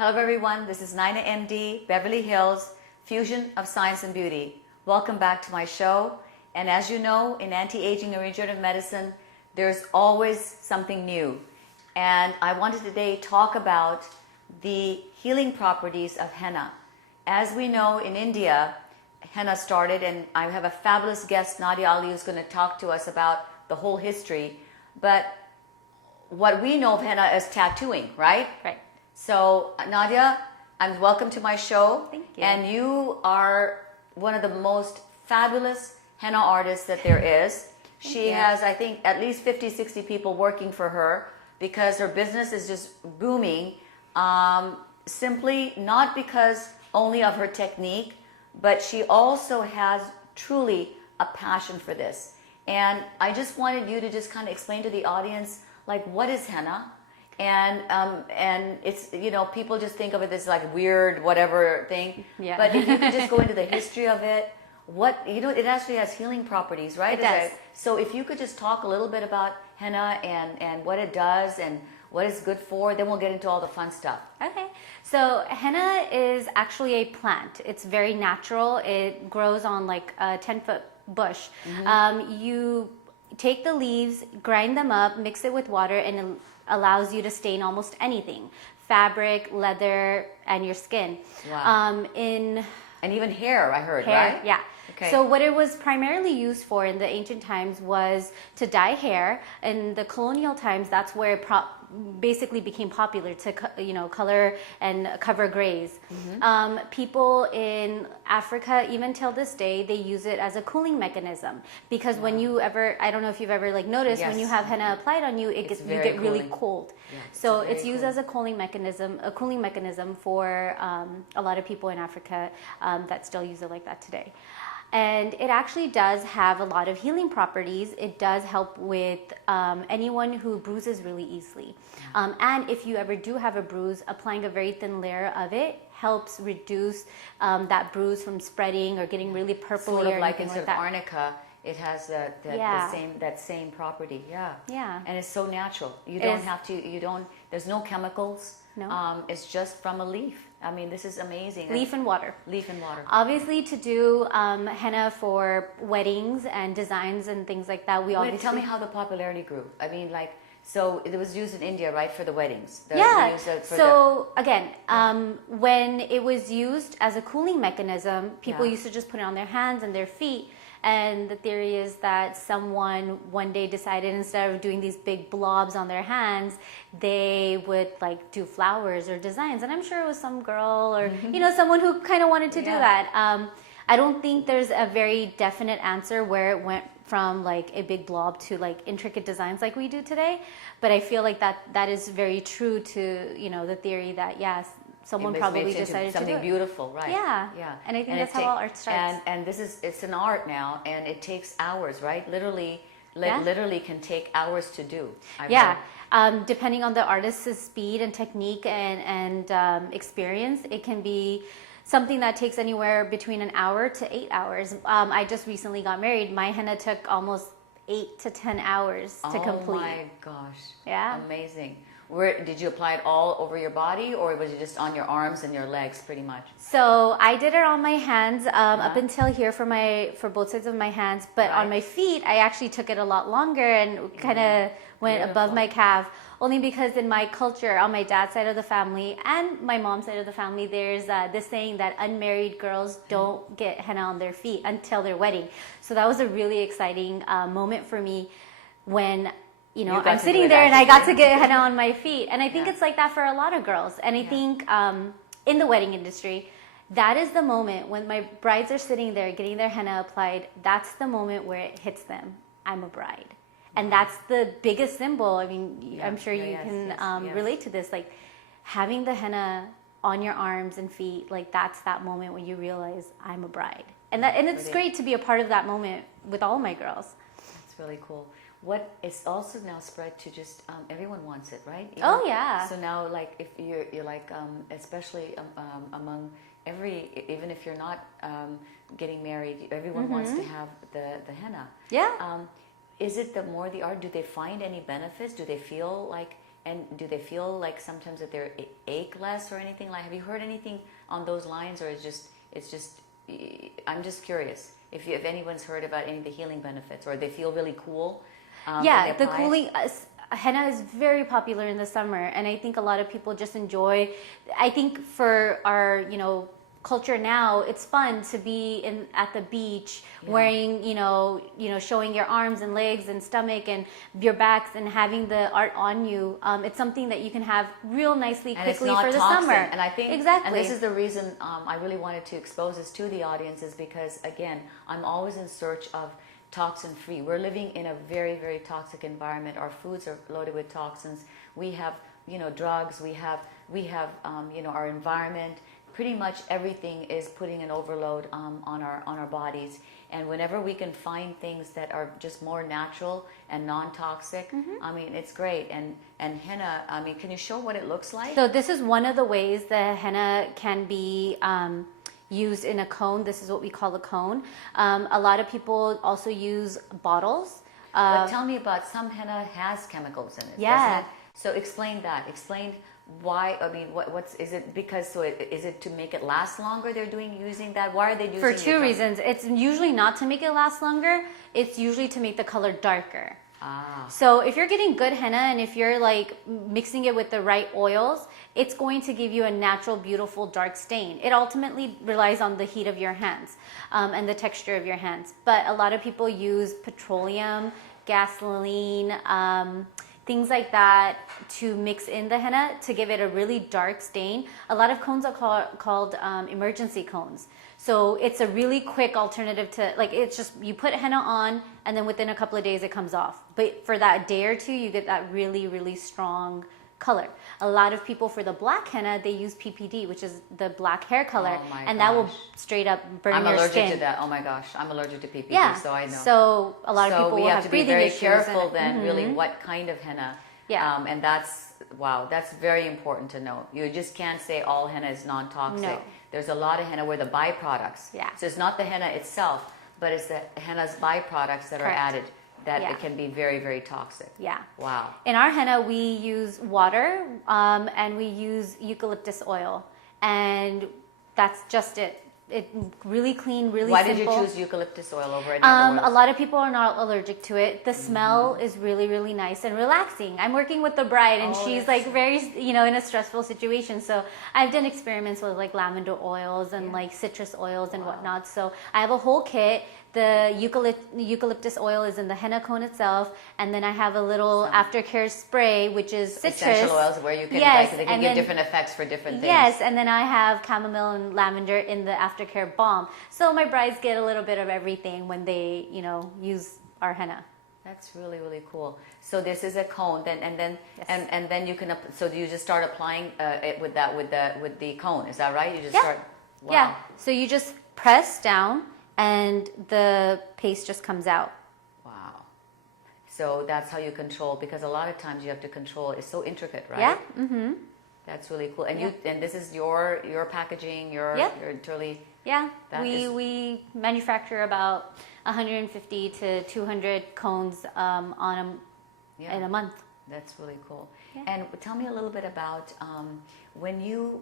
Hello everyone, this is NainaMD, Beverly Hills, Fusion of Science and Beauty. Welcome back to my show. And as you know, in anti-aging and regenerative medicine, there's always something new. And I wanted today to talk about the healing properties of henna. As we know, in India, henna started, and I have a fabulous guest, Nadia Ali, who's going to talk to us about the whole history. But what we know of henna is tattooing, right? Right. So, Nadia, welcome to my show. Thank you. And you are one of the most fabulous henna artists that there is. She has, I think, at least 50, 60 people working for her because her business is just booming. Simply not because only of her technique, but she also has truly a passion for this. And I just wanted you to just kind of explain to the audience, like, what is henna? And it's, you know, people just think of it as like weird, whatever thing. Yeah. But if you could just go into the history of it, it actually has healing properties, right? It does. So if you could just talk a little bit about henna and what it does and what it's good for, then we'll get into all the fun stuff. Okay. So henna is actually a plant. It's very natural. It grows on like a 10-foot bush. Mm-hmm. You take the leaves, grind them up, mix it with water, and it allows you to stain almost anything. Fabric, leather, and your skin. Wow. And even hair, I heard, hair, right? Yeah. Okay. So what it was primarily used for in the ancient times was to dye hair. In the colonial times, that's where it basically became popular to, color and cover grays. Mm-hmm. People in Africa, even till this day, they use it as a cooling mechanism because when you I don't know if you've ever noticed, when you have henna applied on you, you get really cold. Yeah, so it's used as a cooling mechanism for a lot of people in Africa that still use it like that today. And it actually does have a lot of healing properties. It does help with anyone who bruises really easily. And if you ever do have a bruise, applying a very thin layer of it helps reduce that bruise from spreading or getting really purpley. Sort of or like anything instead like of that. arnica, it has that same property. Yeah. Yeah. And it's so natural. There's no chemicals. No. It's just from a leaf. I mean, this is amazing. Leaf and water. Leaf and water. Obviously, to do henna for weddings and designs and things like that, Tell me how the popularity grew. I mean, so it was used in India, right, for the weddings? When it was used as a cooling mechanism, people used to just put it on their hands and their feet. And the theory is that someone one day decided instead of doing these big blobs on their hands, they would do flowers or designs. And I'm sure it was some girl or, someone who kind of wanted to do that. I don't think there's a very definite answer where it went from a big blob to intricate designs like we do today. But I feel like that is very true to, the theory that, yes, someone probably decided to do something beautiful, right? Yeah. And I think that's how all art starts. And it's an art now, and it takes hours, right? Literally can take hours to do. Depending on the artist's speed and technique and experience, it can be something that takes anywhere between an hour to 8 hours. I just recently got married. My henna took almost 8 to 10 hours to complete. Oh my gosh. Yeah. Amazing. Did you apply it all over your body, or was it just on your arms and your legs pretty much? So I did it on my hands up until here for both sides of my hands. But on my feet, I actually took it a lot longer and kind of went above my calf. Only because in my culture, on my dad's side of the family and my mom's side of the family, there's this saying that unmarried girls don't get henna on their feet until their wedding. So that was a really exciting moment for me when I'm sitting there and I got to get henna on my feet. And I think it's like that for a lot of girls. And I think in the wedding industry, that is the moment when my brides are sitting there getting their henna applied. That's the moment where it hits them. I'm a bride. And that's the biggest symbol. I mean, I'm sure you can relate to this. Having the henna on your arms and feet, that's that moment when you realize I'm a bride. And it's great to be a part of that moment with all my girls. That's really cool. What is also now spread to just everyone wants it, right? So now, if you're especially among even if you're not getting married, everyone wants to have the henna. Yeah. Is it the more the art? Do they find any benefits? Do they feel like And do they feel like sometimes that they ache less or anything? Like, have you heard anything on those lines, or it's just I'm just curious if anyone's heard about any of the healing benefits, or they feel really cool. Yeah, the cooling. Henna is very popular in the summer, and I think a lot of people just enjoy. I think for our, culture now, it's fun to be at the beach wearing, showing your arms and legs and stomach and your backs and having the art on you. It's something that you can have real nicely, and quickly it's not for the toxic. summer. And I think exactly. And this is the reason I really wanted to expose this to the audience, is because again, I'm always in search of toxin free. We're living in a very, very toxic environment. Our foods are loaded with toxins. We have, drugs. We have, our environment. Pretty much everything is putting an overload on our bodies. And whenever we can find things that are just more natural and non-toxic, I mean, it's great. And henna, I mean, can you show what it looks like? So this is one of the ways that henna can be used in a cone. This is what we call a cone. A lot of people also use bottles. But tell me about, some henna has chemicals in it. Yeah. Doesn't it? So explain that. Explain why. I mean, what's is it? Because is it to make it last longer? They're using that. Why are they using For it? two reasons. It's usually not to make it last longer. It's usually to make the color darker. So if you're getting good henna and if you're like mixing it with the right oils, it's going to give you a natural, beautiful, dark stain. It ultimately relies on the heat of your hands and the texture of your hands. But a lot of people use petroleum, gasoline, things like that to mix in the henna to give it a really dark stain. A lot of cones are called emergency cones. So it's a really quick alternative to, like, it's just, you put henna on and then within a couple of days it comes off. But for that day or two, you get that really, really strong color. A lot of people, for the black henna, they use PPD, which is the black hair color, and that will straight up burn your skin. I'm allergic to that. Oh my gosh, I'm allergic to PPD, yeah. so I know. So a lot of people will have breathing issues. So we have to be very careful then, really, what kind of henna. Yeah. And that's, wow, that's very important to know. You just can't say all henna is non-toxic. No. There's a lot of henna where the byproducts. Yeah. So it's not the henna itself, but it's the henna's byproducts that are added that it can be very, very toxic. Yeah. Wow. In our henna, we use water and we use eucalyptus oil. And that's just it. It's really clean, really Why simple. did you choose eucalyptus oil over any other oils? A lot of people are not allergic to it. The smell is really, really nice and relaxing. I'm working with the bride and she's like very, in a stressful situation. So I've done experiments with like lavender oils and like citrus oils and whatnot. So I have a whole kit. The eucalyptus oil is in the henna cone itself, and then I have a little aftercare spray, which is citrus. Essential oils where you can, they can give different effects for different things. Yes, and then I have chamomile and lavender in the aftercare balm. So my brides get a little bit of everything when they, use our henna. That's really, really cool. So this is a cone, then and then you can. So you just start applying it with the cone. Is that right? You just start. Wow. Yeah. So you just press down, and the paste just comes out. Wow. So that's how you control, because a lot of times you have to control. It's so intricate, right? Yeah. Mm-hmm. That's really cool. And and this is your packaging. You're totally. Yeah. We manufacture about 150 to 200 cones in a month. That's really cool. Yeah. And tell me a little bit about when you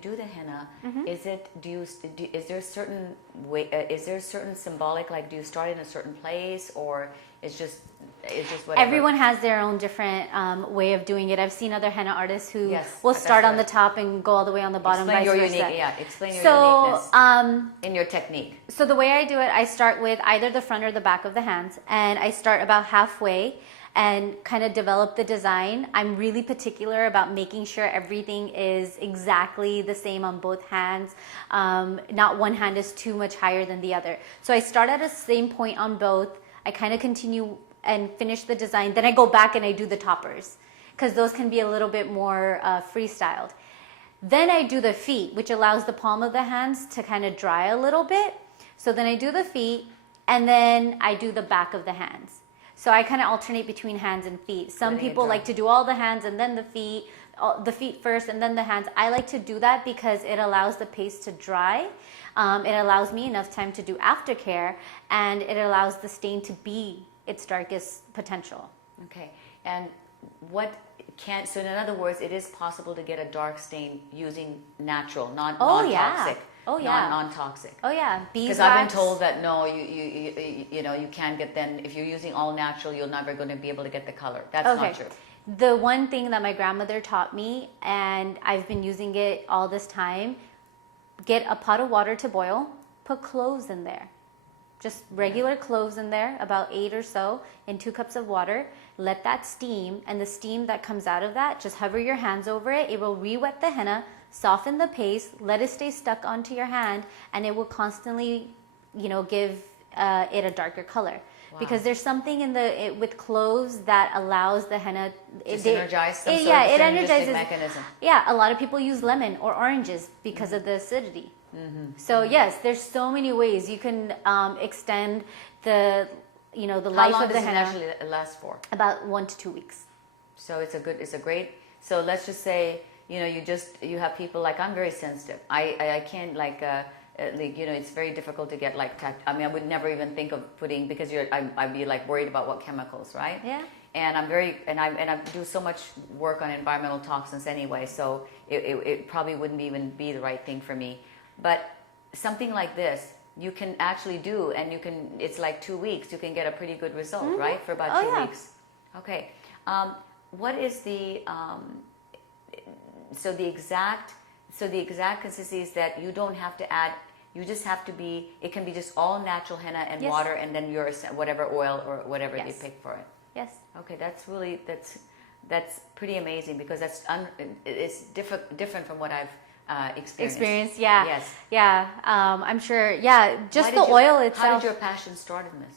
do the henna. Is there a certain way? Is there a certain symbolic? Like, do you start in a certain place, or it's just whatever? Everyone has their own different way of doing it. I've seen other henna artists who will start on the top and go all the way on the bottom. Explain your uniqueness. Yeah, explain your uniqueness in your technique. So the way I do it, I start with either the front or the back of the hands, and I start about halfway and kind of develop the design. I'm really particular about making sure everything is exactly the same on both hands. Not one hand is too much higher than the other. So I start at the same point on both. I kind of continue and finish the design. Then I go back and I do the toppers, because those can be a little bit more freestyled. Then I do the feet, which allows the palm of the hands to kind of dry a little bit. So then I do the feet, and then I do the back of the hands. So I kind of alternate between hands and feet. Some people like to do all the hands and then the feet first and then the hands. I like to do that because it allows the paste to dry. It allows me enough time to do aftercare, and it allows the stain to be its darkest potential. Okay. And what can, so in other words, it is possible to get a dark stain using natural, Oh, yeah. non-toxic. Oh, yeah. Non-toxic. Oh yeah, Because I've been told that no, you know, you can't get, then if you're using all natural, you're never going to be able to get the color. That's not true. The one thing that my grandmother taught me, and I've been using it all this time, get a pot of water to boil, put cloves in there. Just regular cloves in there, about 8 or so, in 2 cups of water. Let that steam, and the steam that comes out of that, just hover your hands over it. It will re-wet the henna, soften the paste, let it stay stuck onto your hand, and it will constantly, you know, give it a darker color. Wow. Because there's something in with cloves that allows the henna to synergize some sort of it energizes mechanism. Yeah, a lot of people use lemon or oranges because of the acidity. So yes, there's so many ways you can extend the life of the henna. How long does it actually last for? About 1 to 2 weeks. So it's a great. So let's just say, you know, you have people like, I'm very sensitive. I can't like you know, it's very difficult to get like I mean, I would never even think of putting, because I'd be like worried about what chemicals, right? Yeah. And I do so much work on environmental toxins anyway, so it probably wouldn't even be the right thing for me. But something like this, you can actually do, and it's like 2 weeks, you can get a pretty good result, right? For about 2 weeks. Okay. What is the so the exact consistency is that you don't have to add, you just have to be, it can be just all natural henna and water, and then your whatever oil or whatever they pick for it. Yes. Okay, that's pretty amazing, because it's different from what I've experienced. Yeah. Yes. Yeah. I'm sure. Yeah. Just the oil itself. How did your passion start in this?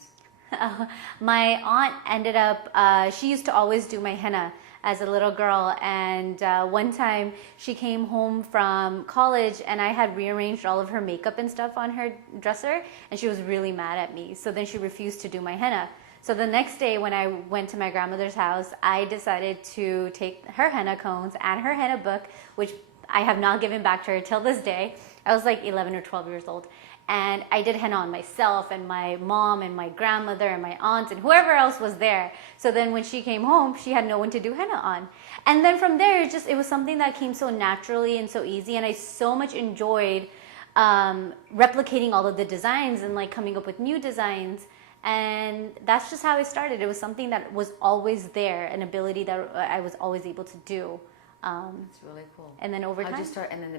My aunt ended up, she used to always do my henna as a little girl, and one time she came home from college and I had rearranged all of her makeup and stuff on her dresser, and she was really mad at me. So then she refused to do my henna. So the next day when I went to my grandmother's house, I decided to take her henna cones and her henna book, which I have not given back to her till this day. I was like 11 or 12 years old. And I did henna on myself and my mom and my grandmother and my aunts and whoever else was there. So then when she came home, she had no one to do henna on. And then from there, it was something that came so naturally and so easy. And I so much enjoyed replicating all of the designs and like coming up with new designs. And that's just how it started. It was something that was always there, an ability that I was always able to do. It's really cool. And then over time, how'd you start? And then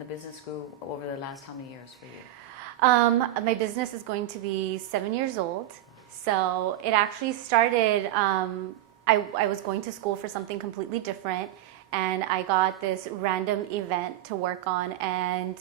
the business grew over the last how many years for you? My business is going to be 7 years old. So it actually started, I was going to school for something completely different, and I got this random event to work on, and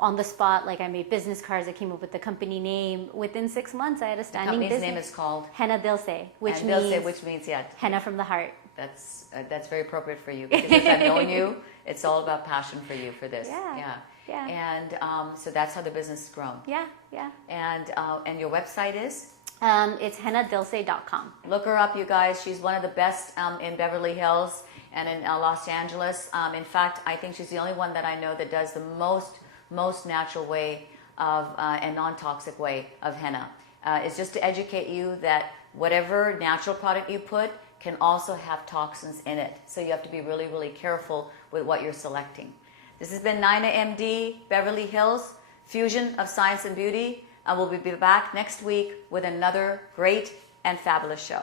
on the spot, like I made business cards, I came up with the company name. Within 6 months, I had a standing business. The company's name is called? Henna Dilse, which means yeah, henna from the heart. That's very appropriate for you, because if I've known you, it's all about passion for you for this. Yeah. And so that's how the business has grown. Yeah. And your website is? It's hennadilse.com. Look her up, you guys. She's one of the best in Beverly Hills and in Los Angeles. In fact, I think she's the only one that I know that does the most natural way of and non-toxic way of henna. It's just to educate you that whatever natural product you put can also have toxins in it. So you have to be really, really careful with what you're selecting. This has been NainaMD, Beverly Hills, Fusion of Science and Beauty. I will be back next week with another great and fabulous show.